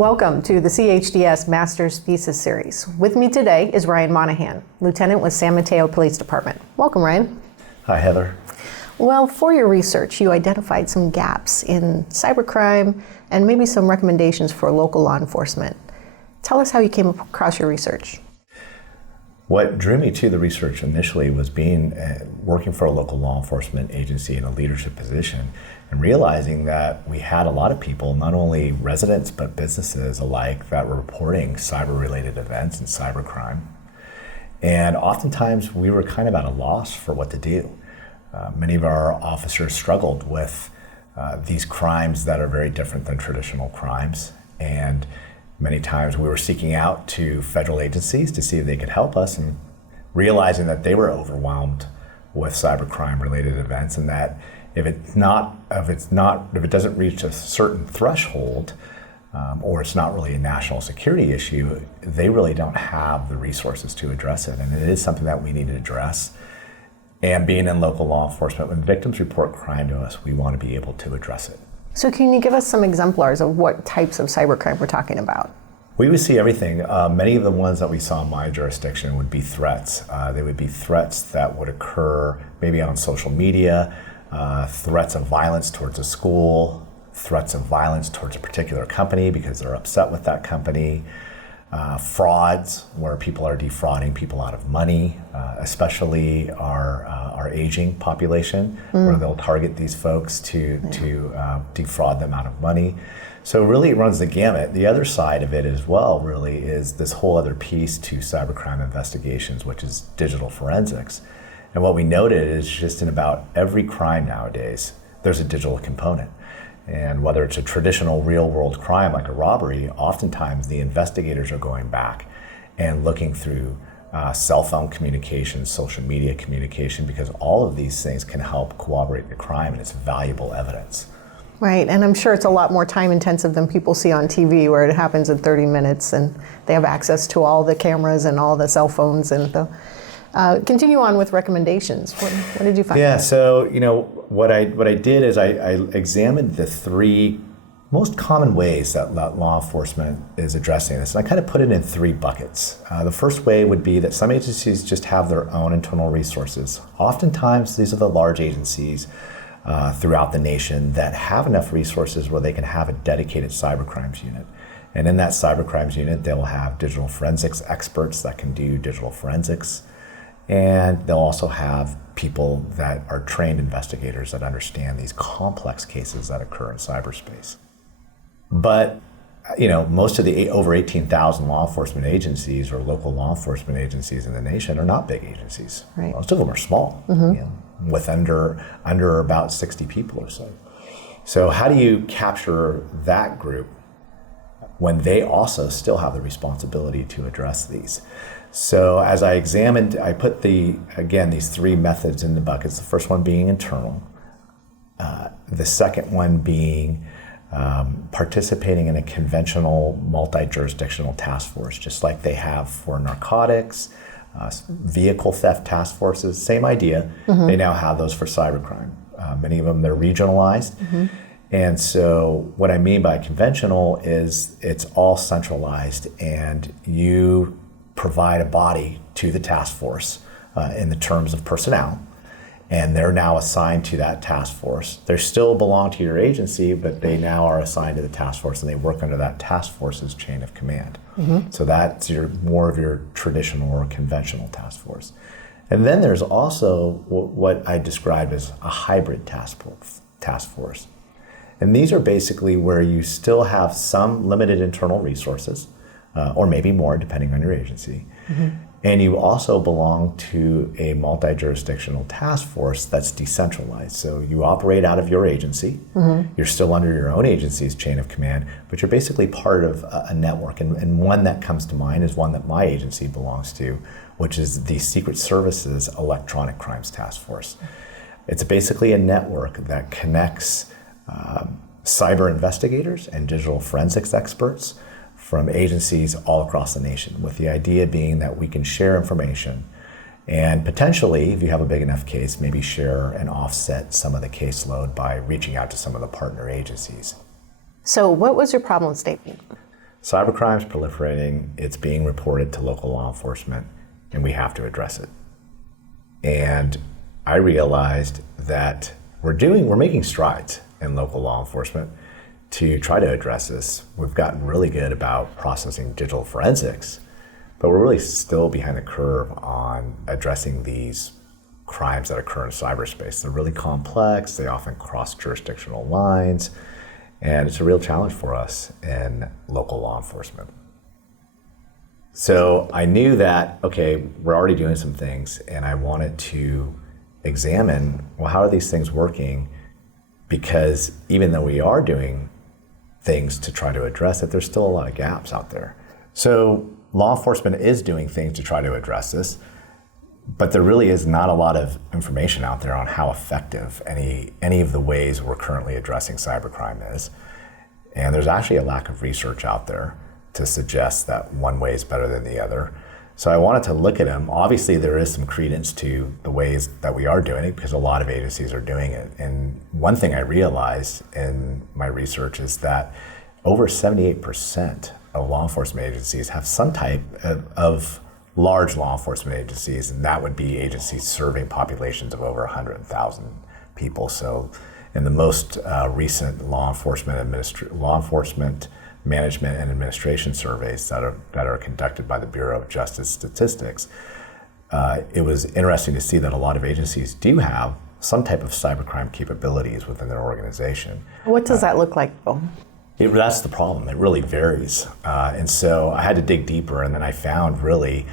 Welcome to the CHDS Master's Thesis Series. With me today is Ryan Monaghan, Lieutenant with San Mateo Police Department. Welcome, Ryan. Hi, Heather. Well, for your research, you identified some gaps in cybercrime and maybe some recommendations for local law enforcement. Tell us how you came across your research. What drew me to the research initially was working for a local law enforcement agency in a leadership position and realizing that we had a lot of people, not only residents but businesses alike, that were reporting cyber-related events and cybercrime. And oftentimes we were kind of at a loss for what to do. Many of our officers struggled with these crimes that are very different than traditional crimes. And many times we were seeking out to federal agencies to see if they could help us, and realizing that they were overwhelmed with cybercrime related events, and that if it doesn't reach a certain threshold, or it's not really a national security issue, they really don't have the resources to address it. And it is something that we need to address. And being in local law enforcement, when victims report crime to us, we want to be able to address it. So can you give us some exemplars of what types of cybercrime we're talking about? We would see everything. Many of the ones that we saw in my jurisdiction would be threats. They would be threats that would occur maybe on social media, threats of violence towards a school, threats of violence towards a particular company because they're upset with that company, frauds where people are defrauding people out of money, especially our aging population, where they'll target these folks to defraud them out of money. So really it runs the gamut. The other side of it as well really is this whole other piece to cybercrime investigations, which is digital forensics. And what we noted is just in about every crime nowadays, there's a digital component. And whether it's a traditional real-world crime like a robbery, oftentimes the investigators are going back and looking through cell phone communication, social media communication, because all of these things can help corroborate the crime, and it's valuable evidence. Right, and I'm sure it's a lot more time intensive than people see on TV, where it happens in 30 minutes and they have access to all the cameras and all the cell phones. And continue on with recommendations. What did you find? Yeah, so what I did is I examined the three most common ways that law enforcement is addressing this, and I kind of put it in three buckets. The first way would be that some agencies just have their own internal resources. Oftentimes these are the large agencies throughout the nation that have enough resources where they can have a dedicated cybercrimes unit. And in that cybercrimes unit, they'll have digital forensics experts that can do digital forensics. And they'll also have people that are trained investigators that understand these complex cases that occur in cyberspace. But most of the over 18,000 law enforcement agencies or local law enforcement agencies in the nation are not big agencies. Right. Most of them are small, with under about 60 people or so. So how do you capture that group when they also still have the responsibility to address these? So as I examined, I put these three methods in the buckets. The first one being internal. The second one being participating in a conventional multi-jurisdictional task force, just like they have for narcotics, vehicle theft task forces, same idea. They now have those for cybercrime. Many of them, they're regionalized. And so what I mean by conventional is it's all centralized, and you provide a body to the task force in the terms of personnel, and they're now assigned to that task force. They still belong to your agency, but they now are assigned to the task force, and they work under that task force's chain of command. So that's more of your traditional or conventional task force. And then there's also what I describe as a hybrid task force. And these are basically where you still have some limited internal resources, or maybe more depending on your agency. And you also belong to a multi-jurisdictional task force that's decentralized. So you operate out of your agency, you're still under your own agency's chain of command, but you're basically part of a network. And one that comes to mind is one that my agency belongs to, which is the Secret Service's Electronic Crimes Task Force. It's basically a network that connects cyber investigators and digital forensics experts from agencies all across the nation, with the idea being that we can share information and potentially, if you have a big enough case, maybe share and offset some of the caseload by reaching out to some of the partner agencies. So what was your problem statement? Cybercrime's proliferating, it's being reported to local law enforcement, and we have to address it. And I realized that we're making strides in local law enforcement to try to address this. We've gotten really good about processing digital forensics, but we're really still behind the curve on addressing these crimes that occur in cyberspace. They're really complex, they often cross jurisdictional lines, and it's a real challenge for us in local law enforcement. So I knew that, okay, we're already doing some things, and I wanted to examine, well, how are these things working? Because even though we are doing things to try to address it, there's still a lot of gaps out there. So law enforcement is doing things to try to address this, but there really is not a lot of information out there on how effective any of the ways we're currently addressing cybercrime is. And there's actually a lack of research out there to suggest that one way is better than the other. So I wanted to look at them. Obviously, there is some credence to the ways that we are doing it because a lot of agencies are doing it. And one thing I realized in my research is that over 78% of law enforcement agencies have some type of large law enforcement agencies, and that would be agencies serving populations of over 100,000 people. So in the most recent law enforcement management and administration surveys that are conducted by the Bureau of Justice Statistics, it was interesting to see that a lot of agencies do have some type of cybercrime capabilities within their organization. What does that look like, though? That's the problem. It really varies. And so I had to dig deeper, and then I found really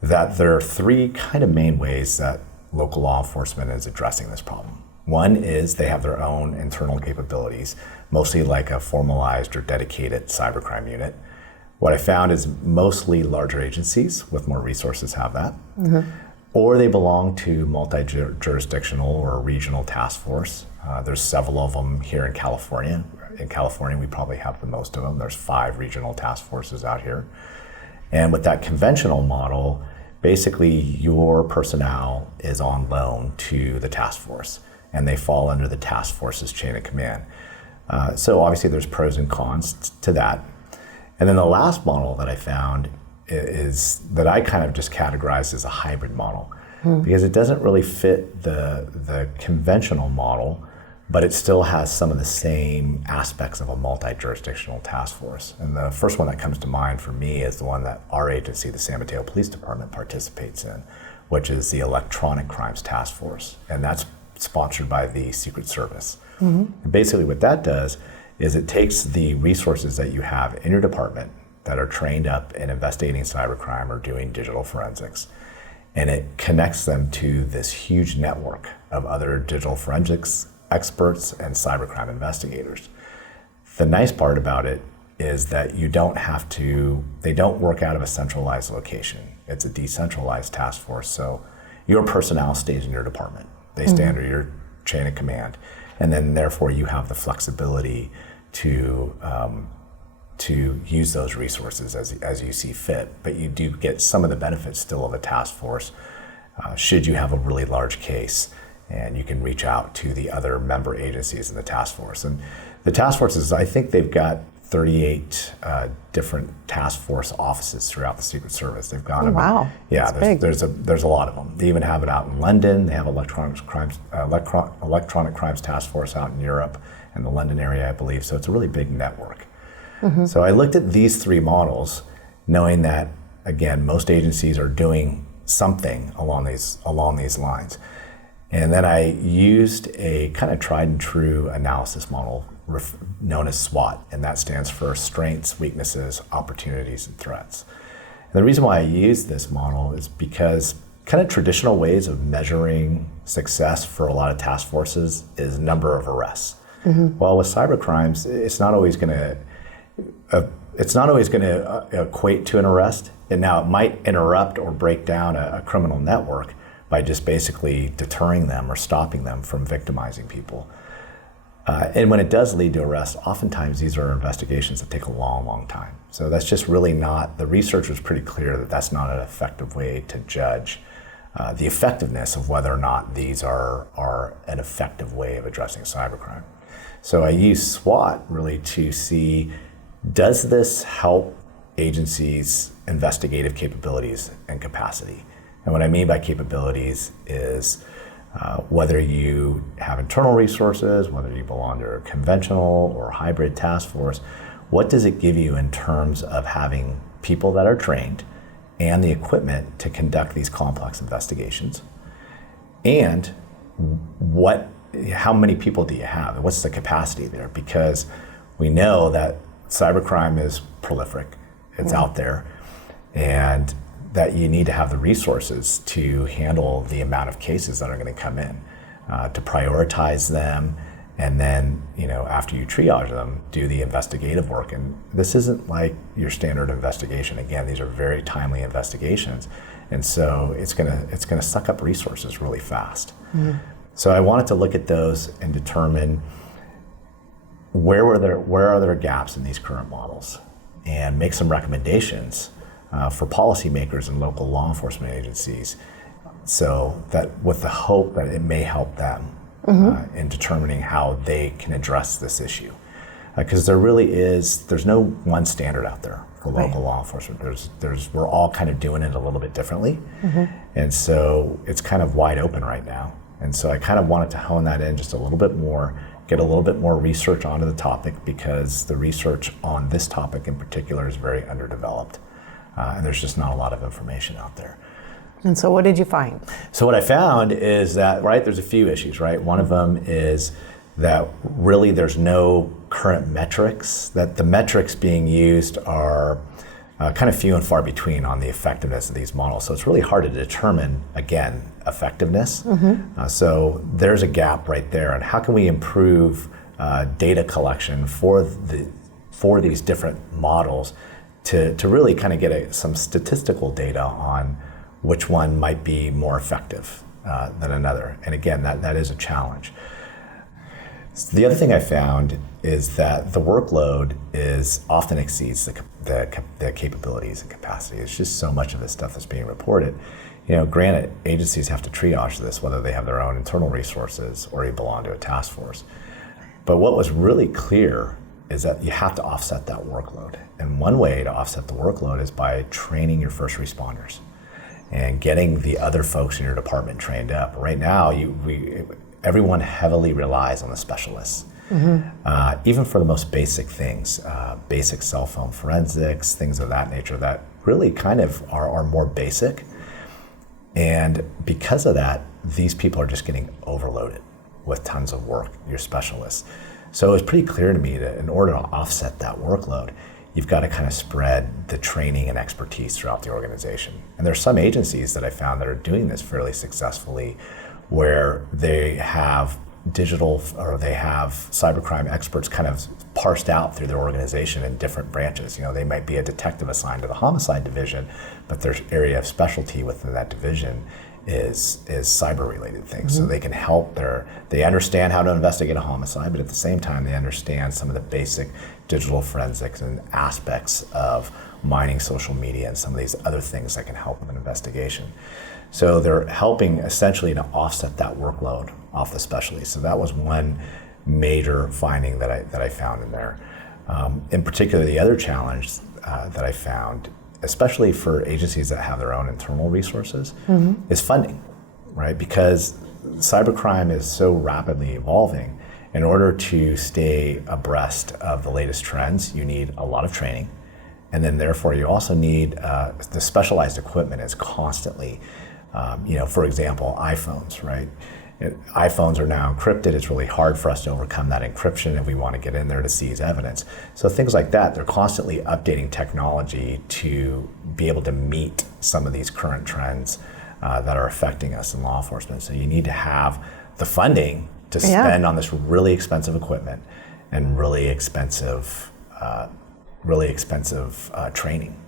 that there are three kind of main ways that local law enforcement is addressing this problem. One is they have their own internal capabilities, mostly like a formalized or dedicated cybercrime unit. What I found is mostly larger agencies with more resources have that. Mm-hmm. Or they belong to multi-jurisdictional or regional task force. There's several of them here in California. In California, we probably have the most of them. There's 5 regional task forces out here. And with that conventional model, basically your personnel is on loan to the task force, and they fall under the task force's chain of command. So obviously there's pros and cons to that. And then the last model that I found is that I kind of just categorized as a hybrid model, because it doesn't really fit the conventional model, but it still has some of the same aspects of a multi-jurisdictional task force. And the first one that comes to mind for me is the one that our agency, the San Mateo Police Department, participates in, which is the Electronic Crimes Task Force. And that's sponsored by the Secret Service. Mm-hmm. And basically what that does is it takes the resources that you have in your department that are trained up in investigating cybercrime or doing digital forensics, and it connects them to this huge network of other digital forensics experts and cybercrime investigators. The nice part about it is that they don't work out of a centralized location. It's a decentralized task force, so your personnel stays in your department. They stay under your chain of command, and then therefore you have the flexibility to use those resources as you see fit, but you do get some of the benefits still of a task force should you have a really large case, and you can reach out to the other member agencies in the task force. And the task forces, I think they've got 38 different task force offices throughout the Secret Service. They've got them. Wow. Yeah, there's a lot of them. They even have it out in London. They have electronic crimes task force out in Europe and the London area, I believe. So it's a really big network. Mm-hmm. So I looked at these 3 models, knowing that again most agencies are doing something along these lines. And then I used a kind of tried and true analysis model known as SWOT, and that stands for strengths, weaknesses, opportunities, and threats. And the reason why I use this model is because kind of traditional ways of measuring success for a lot of task forces is number of arrests. Mm-hmm. While with cybercrimes, it's not always going to equate to an arrest. And now it might interrupt or break down a criminal network by just basically deterring them or stopping them from victimizing people. And when it does lead to arrest, oftentimes these are investigations that take a long, long time. So that's just really not, the research was pretty clear that that's not an effective way to judge the effectiveness of whether or not these are an effective way of addressing cybercrime. So I use SWOT really to see does this help agencies' investigative capabilities and capacity? And what I mean by capabilities is whether you have internal resources, whether you belong to a conventional or hybrid task force, what does it give you in terms of having people that are trained and the equipment to conduct these complex investigations? And how many people do you have? What's the capacity there? Because we know that cybercrime is prolific, it's out there, and that you need to have the resources to handle the amount of cases that are going to come in, to prioritize them, and then, after you triage them, do the investigative work. And this isn't like your standard investigation. Again, these are very timely investigations, and so it's gonna suck up resources really fast. Mm-hmm. So I wanted to look at those and determine where are there gaps in these current models, and make some recommendations for policymakers and local law enforcement agencies, so that with the hope that it may help them in determining how they can address this issue. Because there's no one standard out there for local law enforcement. We're all kind of doing it a little bit differently. And so it's kind of wide open right now. And so I kind of wanted to hone that in just a little bit more, get a little bit more research onto the topic, because the research on this topic in particular is very underdeveloped. And there's just not a lot of information out there. And so what did you find? So what I found is that, there's a few issues, right? One of them is that really there's no current metrics, that the metrics being used are kind of few and far between on the effectiveness of these models. So it's really hard to determine, again, effectiveness. So there's a gap right there. And how can we improve data collection for these different models to really kind of get some statistical data on which one might be more effective than another. And again, that is a challenge. So the other thing I found is that the workload often exceeds the capabilities and capacity. It's just so much of this stuff that's being reported. Granted, agencies have to triage this, whether they have their own internal resources or you belong to a task force. But what was really clear is that you have to offset that workload. And one way to offset the workload is by training your first responders and getting the other folks in your department trained up. Right now, everyone heavily relies on the specialists, even for the most basic things, basic cell phone forensics, things of that nature that really kind of are more basic. And because of that, these people are just getting overloaded with tons of work, your specialists. So it was pretty clear to me that in order to offset that workload, you've got to kind of spread the training and expertise throughout the organization. And there's some agencies that I found that are doing this fairly successfully, where they have cybercrime experts kind of parsed out through their organization in different branches. They might be a detective assigned to the homicide division, but their area of specialty within that division is cyber related things. So they can help they understand how to investigate a homicide, but at the same time they understand some of the basic digital forensics and aspects of mining social media and some of these other things that can help with an investigation. So they're helping essentially to offset that workload off the specialties. So that was one major finding that I found in there. In particular, the other challenge that I found, especially for agencies that have their own internal resources, is funding, right? Because cybercrime is so rapidly evolving. In order to stay abreast of the latest trends, you need a lot of training. And then therefore you also need the specialized equipment is constantly, for example, iPhones, right? iPhones are now encrypted. It's really hard for us to overcome that encryption if we want to get in there to seize evidence. So things like that, they're constantly updating technology to be able to meet some of these current trends that are affecting us in law enforcement. So you need to have the funding to spend on this really expensive equipment and really expensive training.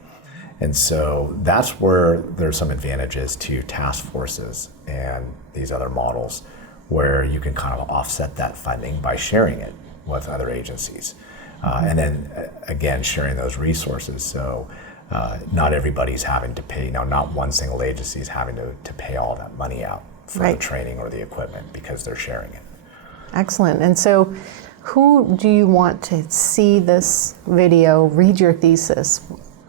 And so that's where there's some advantages to task forces and these other models, where you can kind of offset that funding by sharing it with other agencies. And then again, sharing those resources. So not everybody's having to pay, not one single agency is having to pay all that money out for the training or the equipment, because they're sharing it. Excellent. And so Who do you want to see this video, read your thesis,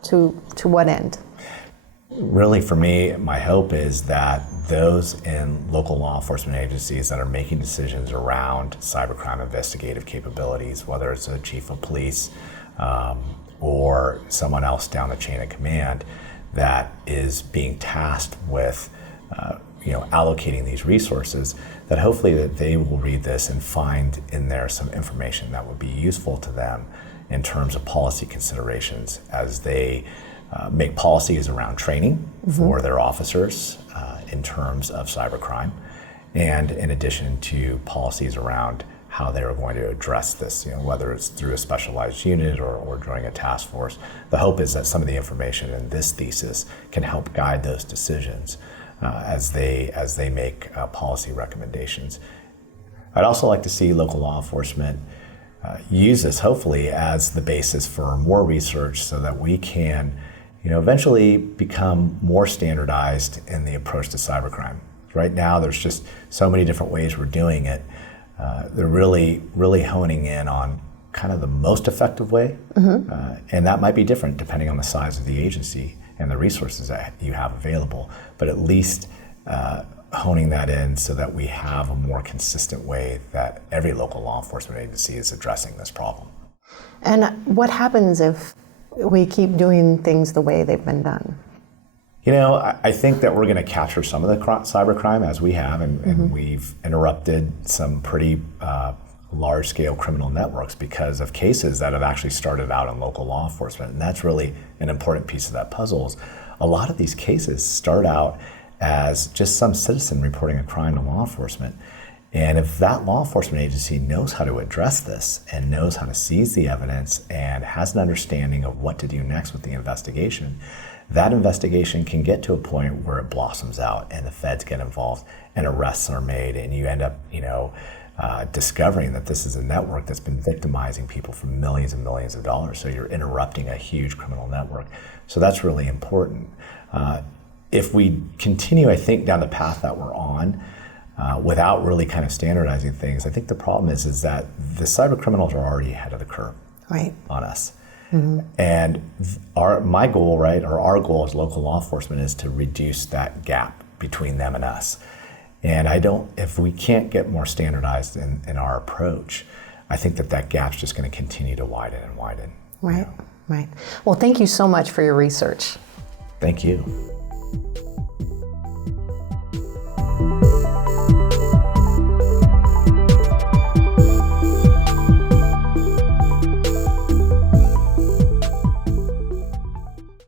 to what end? Really, for me, my hope is that those in local law enforcement agencies that are making decisions around cybercrime investigative capabilities, whether it's a chief of police or someone else down the chain of command that is being tasked with allocating these resources, that hopefully that they will read this and find in there some information that would be useful to them in terms of policy considerations as they make policies around training for their officers in terms of cybercrime, and in addition to policies around how they are going to address this, whether it's through a specialized unit or during a task force. The hope is that some of the information in this thesis can help guide those decisions as they make policy recommendations. I'd also like to see local law enforcement use this hopefully as the basis for more research so that we can eventually become more standardized in the approach to cybercrime. Right now, there's just so many different ways we're doing it. They're really honing in on kind of the most effective way, and that might be different depending on the size of the agency and the resources that you have available, but at least honing that in so that we have a more consistent way that every local law enforcement agency is addressing this problem. And what happens if we keep doing things the way they've been done? I think that we're going to capture some of the cybercrime as we have, and we've interrupted some pretty large-scale criminal networks because of cases that have actually started out in local law enforcement. And that's really an important piece of that puzzle. Is a lot of these cases start out as just some citizen reporting a crime to law enforcement. And if that law enforcement agency knows how to address this and knows how to seize the evidence and has an understanding of what to do next with the investigation, that investigation can get to a point where it blossoms out and the feds get involved and arrests are made, and you end up, discovering that this is a network that's been victimizing people for millions and millions of dollars. So you're interrupting a huge criminal network. So that's really important. If we continue, I think, down the path that we're on, without really kind of standardizing things, I think the problem is that the cyber criminals are already ahead of the curve on us. And my goal, our goal as local law enforcement is to reduce that gap between them and us. And if we can't get more standardized in our approach, I think that gap's just going to continue to widen and widen. Right. Well, thank you so much for your research. Thank you.